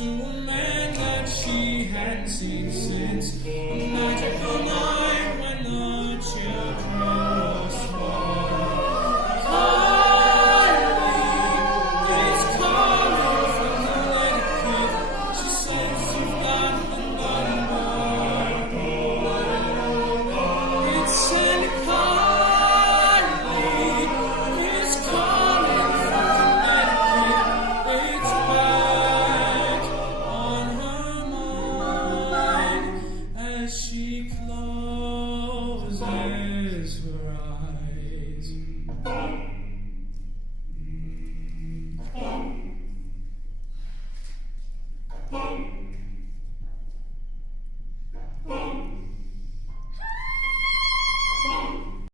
to a man that she hadn't seen since a magical night when the children were small. Kylie is calling from the little kid. She says you've got the number. It said Kylie is calling from Connecticut. It's back on her mind as she closes her eyes.